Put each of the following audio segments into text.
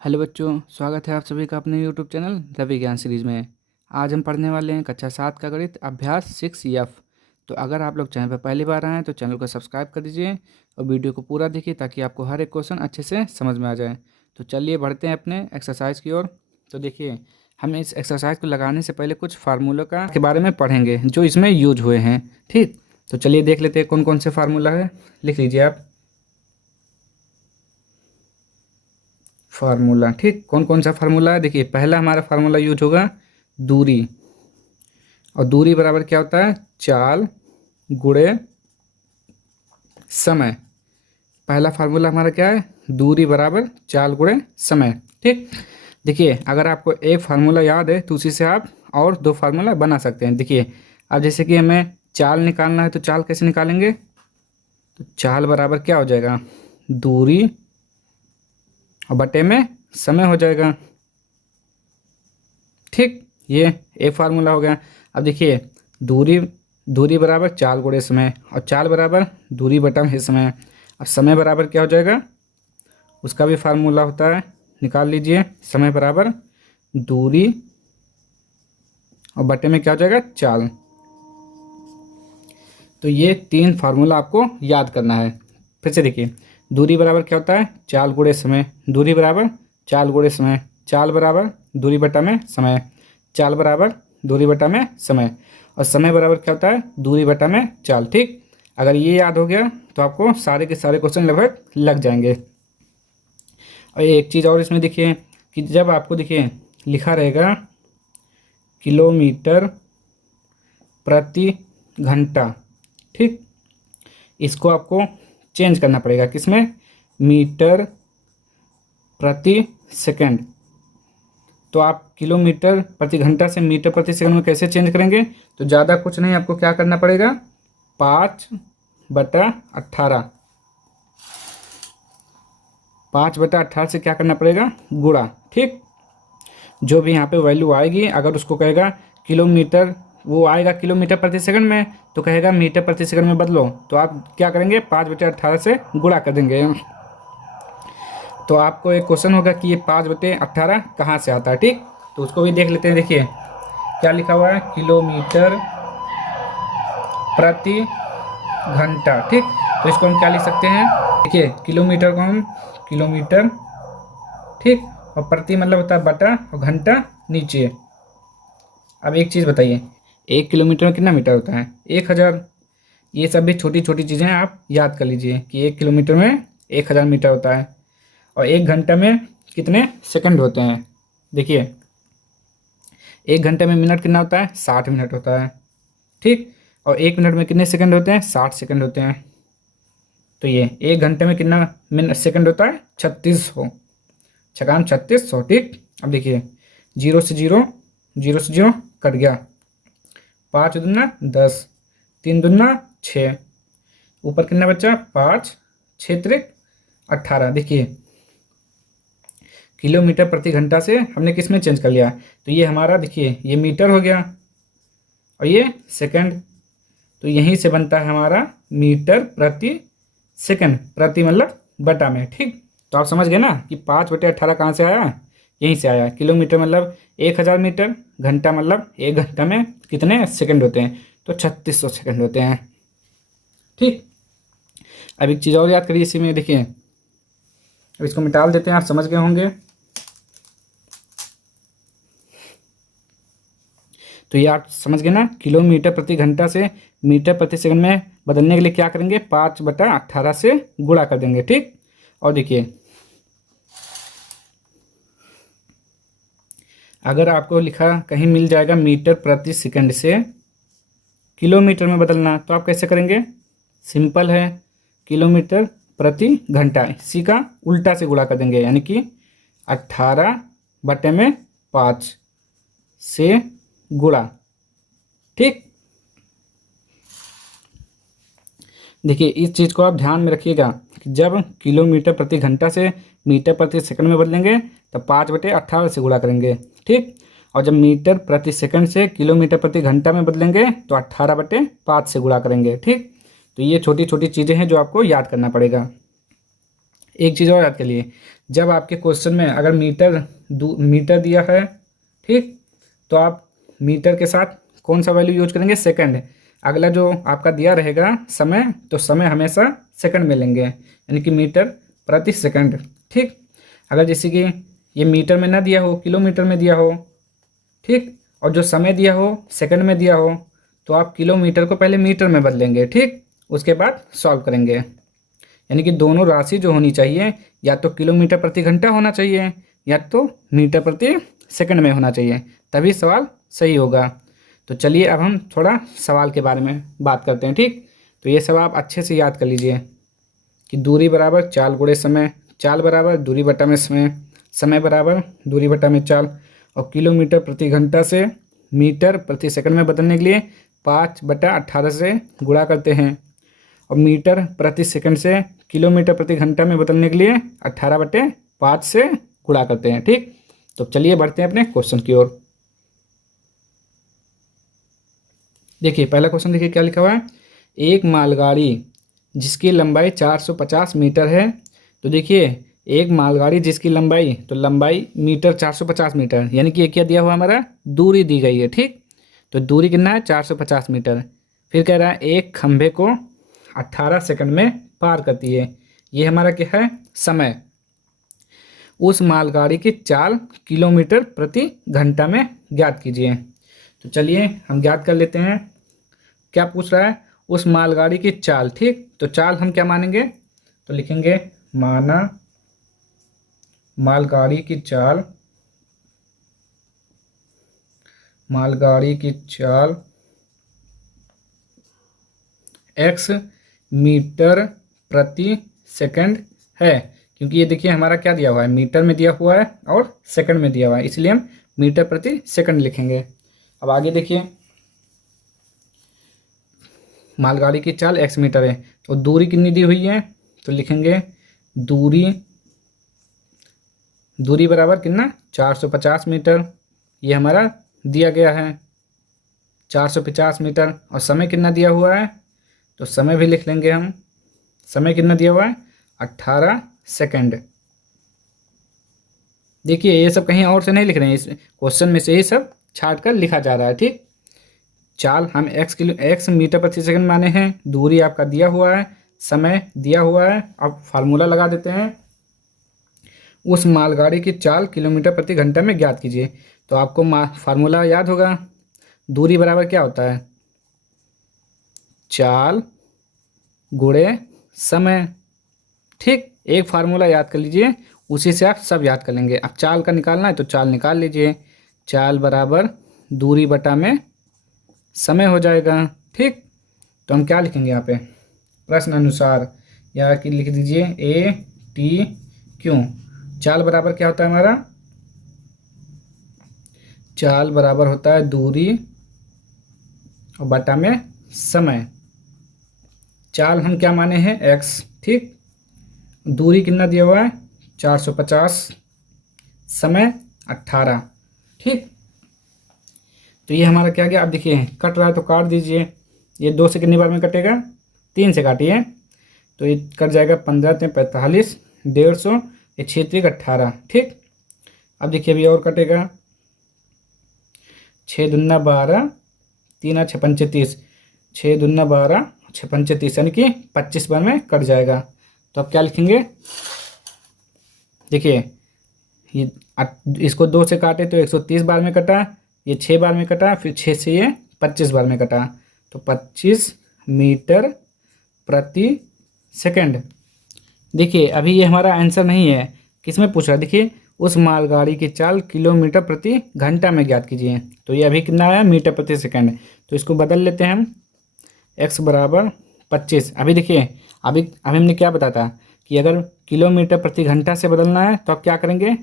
Hello बच्चों, स्वागत है आप सभी का अपने यूट्यूब चैनल रवि ज्ञान सीरीज में। आज हम पढ़ने वाले हैं कक्षा 7 का गणित अभ्यास 6F। तो अगर आप लोग चैनल पर पहली बार आए हैं तो चैनल को सब्सक्राइब कर दीजिए और वीडियो को पूरा देखिए ताकि आपको हर एक क्वेश्चन अच्छे से समझ में आ जाए। तो चलिए बढ़ते हैं अपने एक्सरसाइज की ओर। तो देखिए, हम इस एक्सरसाइज को लगाने से पहले कुछ फार्मूला के बारे में पढ़ेंगे जो इसमें यूज हुए हैं। ठीक, तो चलिए देख लेते हैं कौन कौन से फार्मूला है। लिख लीजिए आप फार्मूला। ठीक, कौन कौन सा फार्मूला है। देखिए, पहला हमारा फार्मूला यूज होगा दूरी, और दूरी बराबर क्या होता है, चाल गुणे समय। पहला फार्मूला हमारा क्या है, दूरी बराबर चाल गुणे समय। ठीक, देखिए अगर आपको एक फार्मूला याद है तो उसी से आप और दो फार्मूला बना सकते हैं। देखिए, अब जैसे कि हमें चाल निकालना है तो चाल कैसे निकालेंगे, तो चाल बराबर क्या हो जाएगा, दूरी और बटे में समय हो जाएगा। ठीक, ये एक फार्मूला हो गया। अब देखिए, दूरी दूरी बराबर चाल गुणे समय, और चाल बराबर दूरी बटा में समय। अब समय बराबर क्या हो जाएगा, उसका भी फार्मूला होता है, निकाल लीजिए। समय बराबर दूरी और बटे में क्या हो जाएगा, चाल। तो ये तीन फार्मूला आपको याद करना है। फिर से देखिए, दूरी बराबर क्या होता है, चाल गुणे समय। दूरी बराबर चाल गुणे समय। चाल बराबर दूरी बटा में समय। चाल बराबर दूरी बटा में समय। और समय बराबर क्या होता है, दूरी बटा में चाल। ठीक, अगर ये याद हो गया तो आपको सारे के सारे क्वेश्चन लगभग लग जाएंगे। और एक चीज़ और इसमें देखिए कि जब आपको देखिए लिखा रहेगा किलोमीटर प्रति घंटा, ठीक, इसको आपको चेंज करना पड़ेगा किसमें, मीटर प्रति सेकंड। तो आप किलोमीटर प्रति घंटा से मीटर प्रति सेकंड में कैसे चेंज करेंगे, तो ज़्यादा कुछ नहीं, आपको क्या करना पड़ेगा, 5/18। 5/18 से क्या करना पड़ेगा, गुणा। ठीक, जो भी यहाँ पे वैल्यू आएगी, अगर उसको कहेगा किलोमीटर, वो आएगा किलोमीटर प्रति सेकंड में, तो कहेगा मीटर प्रति सेकंड में बदलो, तो आप क्या करेंगे, 5/18 से गुणा कर देंगे। तो आपको एक क्वेश्चन होगा कि ये 5/18 कहाँ से आता है। ठीक, तो उसको भी देख लेते हैं। देखिए क्या लिखा हुआ है, किलोमीटर प्रति घंटा। ठीक, तो इसको हम क्या लिख सकते हैं, देखिए किलोमीटर को हम किलोमीटर, ठीक, और प्रति मतलब होता है बटा, और घंटा नीचे। अब एक चीज़ बताइए, 1 किलोमीटर में कितना मीटर होता है, 1000। ये सब भी छोटी छोटी चीज़ें आप याद कर लीजिए कि 1 किलोमीटर में 1000 मीटर होता है। और 1 घंटा में कितने सेकंड होते हैं, देखिए 1 घंटे में मिनट कितना होता है, 60 मिनट होता है। ठीक, और 1 मिनट में कितने सेकंड होते हैं, 60 सेकंड होते हैं। तो ये 1 घंटे में कितना मिनट सेकंड होता है, 3600। छकाम 3600। ठीक, अब देखिए, जीरो से जीरो, जीरो से जीरो कट गया, 5×2 10, 3×2 6, ऊपर कितना बचा, 5, 6×3 18। देखिए किलोमीटर प्रति घंटा से हमने किस में चेंज कर लिया, तो ये हमारा देखिए ये मीटर हो गया और ये सेकंड, तो यहीं से बनता है हमारा मीटर प्रति सेकंड। प्रति मतलब बटा में। ठीक, तो आप समझ गए ना कि 5/18 कहाँ से आया, यहीं से आया। किलोमीटर मतलब 1000 मीटर, घंटा मतलब 1 घंटा में कितने सेकंड होते हैं, तो 3600 सेकंड होते हैं। ठीक, अब एक चीज़ और याद करिए इसी में, देखिए अब इसको मिटा देते हैं, आप समझ गए होंगे। तो ये आप समझ गए ना, किलोमीटर प्रति घंटा से मीटर प्रति सेकंड में बदलने के लिए क्या करेंगे, 5/18 से गुणा कर देंगे। ठीक, और देखिए अगर आपको लिखा कहीं मिल जाएगा मीटर प्रति सेकंड से किलोमीटर में बदलना, तो आप कैसे करेंगे, सिंपल है, किलोमीटर प्रति घंटा इसी का उल्टा से गुणा कर देंगे, यानी कि 18/5 से गुणा। ठीक, देखिए इस चीज़ को आप ध्यान में रखिएगा कि जब किलोमीटर प्रति घंटा से मीटर प्रति सेकंड में बदलेंगे तब 5/18 से गुणा करेंगे। ठीक, और जब मीटर प्रति सेकंड से किलोमीटर प्रति घंटा में बदलेंगे तो 18/5 से गुणा करेंगे। ठीक, तो ये छोटी छोटी चीज़ें हैं जो आपको याद करना पड़ेगा। एक चीज़ और याद कर लिए, जब आपके क्वेश्चन में अगर मीटर दिया है, ठीक, तो आप मीटर के साथ कौन सा वैल्यू यूज करेंगे, सेकंड। अगला जो आपका दिया रहेगा समय, तो समय हमेशा सेकंड में लेंगे, यानी कि मीटर प्रति सेकंड, ठीक। अगर जैसे कि ये मीटर में ना दिया हो, किलोमीटर में दिया हो, ठीक, और जो समय दिया हो सेकंड में दिया हो, तो आप किलोमीटर को पहले मीटर में बदलेंगे, ठीक, उसके बाद सॉल्व करेंगे। यानी कि दोनों राशि जो होनी चाहिए, या तो किलोमीटर प्रति घंटा होना चाहिए, या तो मीटर प्रति सेकंड में होना चाहिए, तभी सवाल सही होगा। तो चलिए अब हम थोड़ा सवाल के बारे में बात करते हैं, ठीक। तो ये सब आप अच्छे से याद कर लीजिए कि दूरी बराबर चाल गुणे समय, चाल बराबर दूरी बटा में समय, समय बराबर दूरी बटा में चाल, और किलोमीटर प्रति घंटा से मीटर प्रति सेकंड में बदलने के लिए 5/18 से गुणा करते हैं, और मीटर प्रति सेकंड से किलोमीटर प्रति घंटा में बदलने के लिए 18/5 से गुणा करते हैं, ठीक। तो चलिए बढ़ते हैं अपने क्वेश्चन की ओर। देखिए पहला क्वेश्चन, देखिए क्या लिखा हुआ है, एक मालगाड़ी जिसकी लंबाई 450 मीटर है। तो देखिए एक मालगाड़ी जिसकी लंबाई, तो लंबाई मीटर 450 मीटर, यानी कि ये क्या दिया हुआ हमारा, दूरी दी गई है, ठीक। तो दूरी कितना है, 450 मीटर। फिर कह रहा है एक खंभे को 18 सेकंड में पार करती है, ये हमारा क्या है, समय। उस मालगाड़ी की चाल किलोमीटर प्रति घंटा में ज्ञात कीजिए। तो चलिए हम ज्ञात कर लेते हैं, क्या पूछ रहा है, उस मालगाड़ी की चाल, ठीक। तो चाल हम क्या मानेंगे, तो लिखेंगे माना मालगाड़ी की चाल, मालगाड़ी की चाल x मीटर प्रति सेकंड है, क्योंकि ये देखिए हमारा क्या दिया हुआ है, मीटर में दिया हुआ है और सेकंड में दिया हुआ है, इसलिए हम मीटर प्रति सेकंड लिखेंगे। अब आगे देखिए, मालगाड़ी की चाल x मीटर है, तो दूरी कितनी दी हुई है, तो लिखेंगे दूरी बराबर कितना, 450 मीटर, ये हमारा दिया गया है 450 मीटर। और समय कितना दिया हुआ है, तो समय भी लिख लेंगे हम, समय कितना दिया हुआ है, 18 सेकंड। देखिए ये सब कहीं और से नहीं लिख रहे हैं, इस क्वेश्चन में से ही सब छाट कर लिखा जा रहा है, ठीक। चाल हम x मीटर प्रति सेकंड माने हैं, दूरी आपका दिया हुआ है, समय दिया हुआ है। अब फार्मूला लगा देते हैं, उस मालगाड़ी की चाल किलोमीटर प्रति घंटा में ज्ञात कीजिए। तो आपको फार्मूला याद होगा, दूरी बराबर क्या होता है, चाल गुणे समय, ठीक। एक फार्मूला याद कर लीजिए, उसी से आप सब याद कर लेंगे। अब चाल का निकालना है तो चाल निकाल लीजिए, चाल बराबर दूरी बटा में समय हो जाएगा, ठीक। तो हम क्या लिखेंगे यहाँ पे, प्रश्न अनुसार, या कि लिख दीजिए ATQ। चाल बराबर क्या होता है हमारा, चाल बराबर होता है दूरी और बटा में समय। चाल हम क्या माने हैं, x, ठीक। दूरी कितना दिया हुआ है, 450, समय 18, ठीक। तो ये हमारा क्या गया, अब देखिए कट रहा है तो काट दीजिए, ये 2 से कितनी बार में कटेगा, 3 से काटिए, तो ये कट जाएगा 15 × 45, 150, ये 6 × 18, ठीक। अब देखिए अभी और कटेगा, 6 दूना 12, 3 × 6 = 30, 6 दूना 12, 6 × 30, यानी कि 25 बार में कट जाएगा। तो अब क्या लिखेंगे, देखिए ये इसको 2 से काटे तो 130 बार में कटा, ये 6 बार में कटा, फिर 6 से ये 25 बार में कटा, तो 25 मीटर प्रति सेकंड। देखिए अभी ये हमारा आंसर नहीं है, किसमें पूछ रहा है, देखिए उस मालगाड़ी की चाल किलोमीटर प्रति घंटा में ज्ञात कीजिए। तो ये अभी कितना आया, मीटर प्रति सेकंड, तो इसको बदल लेते हैं हम, x बराबर 25। अभी देखिए अभी हमने क्या बताया था कि अगर किलोमीटर प्रति घंटा से बदलना है तो आप क्या करेंगे,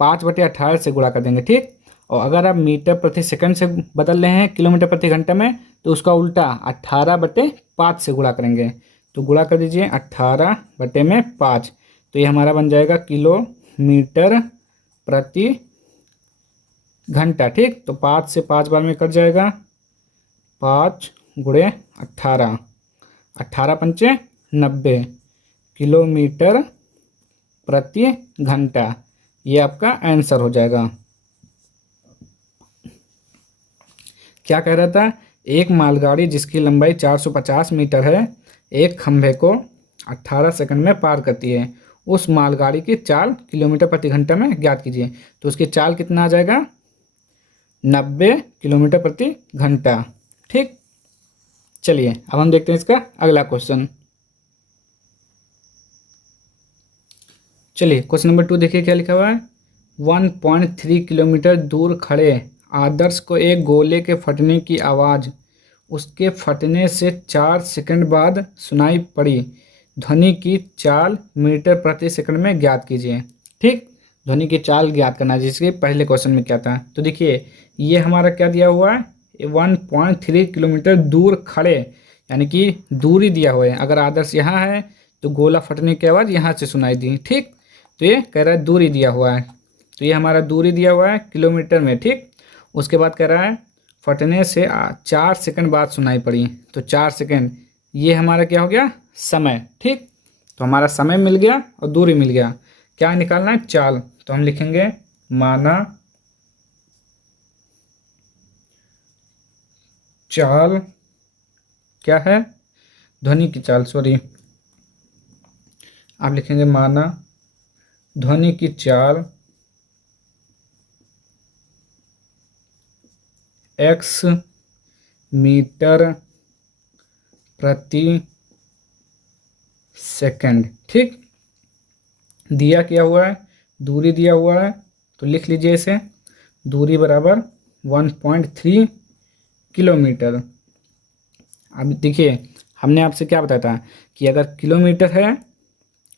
5/18 से गुणा कर देंगे, ठीक। और अगर आप मीटर प्रति सेकंड से बदल रहे हैं किलोमीटर प्रति घंटा में, तो उसका उल्टा 18/5 से गुणा करेंगे। तो गुणा कर दीजिए 18/5, तो ये हमारा बन जाएगा किलोमीटर प्रति घंटा, ठीक। तो 5 से 5 बार में कट जाएगा, 5 × 18, 18 × 5 = 90 किलोमीटर प्रति घंटा। ये आपका आंसर हो जाएगा। क्या कह रहा था, एक मालगाड़ी जिसकी लंबाई 450 मीटर है एक खंभे को 18 सेकंड में पार करती है, उस मालगाड़ी की चाल किलोमीटर प्रति घंटा में ज्ञात कीजिए। तो उसकी चाल कितना आ जाएगा, 90 किलोमीटर प्रति घंटा। ठीक, चलिए अब हम देखते हैं इसका अगला क्वेश्चन। चलिए क्वेश्चन नंबर 2 देखिए क्या लिखा हुआ है। 1.3 किलोमीटर दूर खड़े आदर्श को एक गोले के फटने की आवाज़ उसके फटने से 4 सेकंड बाद सुनाई पड़ी। ध्वनि की चाल मीटर प्रति सेकंड में ज्ञात कीजिए। ठीक, ध्वनि की चाल ज्ञात करना है, जिसके पहले क्वेश्चन में क्या था। तो देखिए ये हमारा क्या दिया हुआ है, 1.3 किलोमीटर दूर खड़े, यानी कि दूरी दिया हुआ है। अगर आदर्श यहाँ है तो गोला फटने की आवाज़ यहाँ से सुनाई दी। ठीक, तो ये कह रहा है दूरी दिया हुआ है, तो ये हमारा दूरी दिया हुआ है किलोमीटर में। ठीक, उसके बाद कह रहा है फटने से 4 सेकंड बाद सुनाई पड़ी, तो 4 सेकंड ये हमारा क्या हो गया, समय। ठीक, तो हमारा समय मिल गया और दूरी मिल गया। क्या निकालना है, चाल। तो हम लिखेंगे माना चाल क्या है, ध्वनि की चाल, सॉरी, आप लिखेंगे माना ध्वनि की चाल x मीटर प्रति सेकंड। ठीक, दिया क्या हुआ है, दूरी दिया हुआ है, तो लिख लीजिए इसे, दूरी बराबर 1.3 किलोमीटर। अब देखिए हमने आपसे क्या बताया था कि अगर किलोमीटर है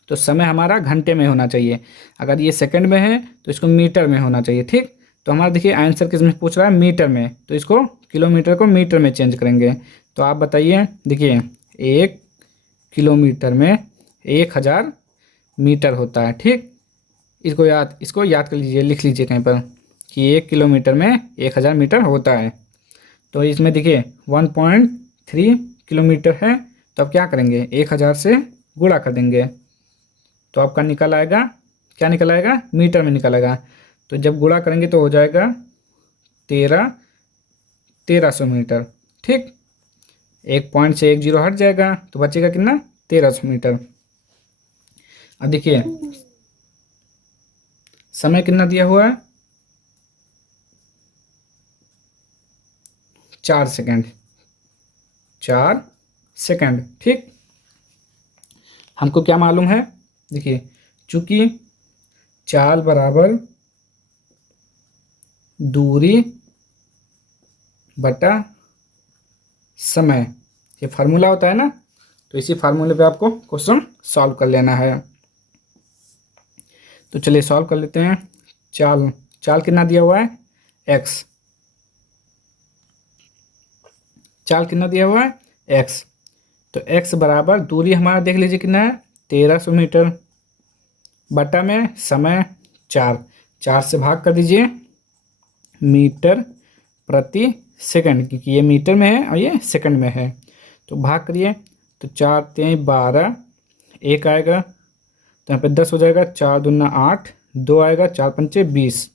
तो समय हमारा घंटे में होना चाहिए, अगर ये सेकंड में है तो इसको मीटर में होना चाहिए। ठीक, तो हमारा देखिए आंसर किस में पूछ रहा है, मीटर में, तो इसको किलोमीटर को मीटर में चेंज करेंगे। तो आप बताइए, देखिए 1 किलोमीटर में 1000 मीटर होता है। ठीक, इसको याद कर लीजिए, लिख लीजिए कहीं पर कि 1 किलोमीटर में 1000 मीटर होता है। तो इसमें देखिए 1.3 किलोमीटर है, तो अब क्या करेंगे, 1000 से गुणा कर देंगे, तो आपका निकल आएगा, क्या निकल आएगा, मीटर में निकल आएगा। तो जब गुणा करेंगे तो हो जाएगा 1300 मीटर। ठीक, एक पॉइंट से 1 जीरो हट जाएगा तो बचेगा कितना, 1300 मीटर। अब देखिए समय कितना दिया हुआ है, 4 सेकंड, 4 सेकंड। ठीक, हमको क्या मालूम है, देखिए चूंकि चाल बराबर दूरी बटा समय, ये फार्मूला होता है ना, तो इसी फार्मूले पे आपको क्वेश्चन सॉल्व कर लेना है। तो चलिए सॉल्व कर लेते हैं। चाल कितना दिया हुआ है, x, चाल कितना दिया हुआ है, x, तो x बराबर दूरी हमारा देख लीजिए कितना है, 1300 मीटर, बटा में समय 4 से भाग कर दीजिए मीटर प्रति सेकंड, क्योंकि ये मीटर में है और ये सेकंड में है, तो भाग करिए, तो 4 3 12, 1 आएगा तो यहाँ पे 10 हो जाएगा, 4 दूना 8, 2 आएगा, 4 पंचे 20,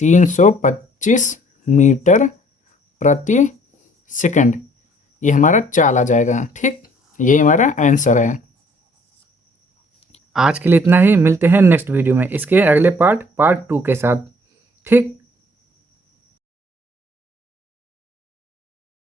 325 मीटर प्रति सेकंड, ये हमारा चाल आ जाएगा। ठीक, ये हमारा आंसर है। आज के लिए इतना ही, मिलते हैं नेक्स्ट वीडियो में इसके अगले पार्ट 2 के साथ। ठीक।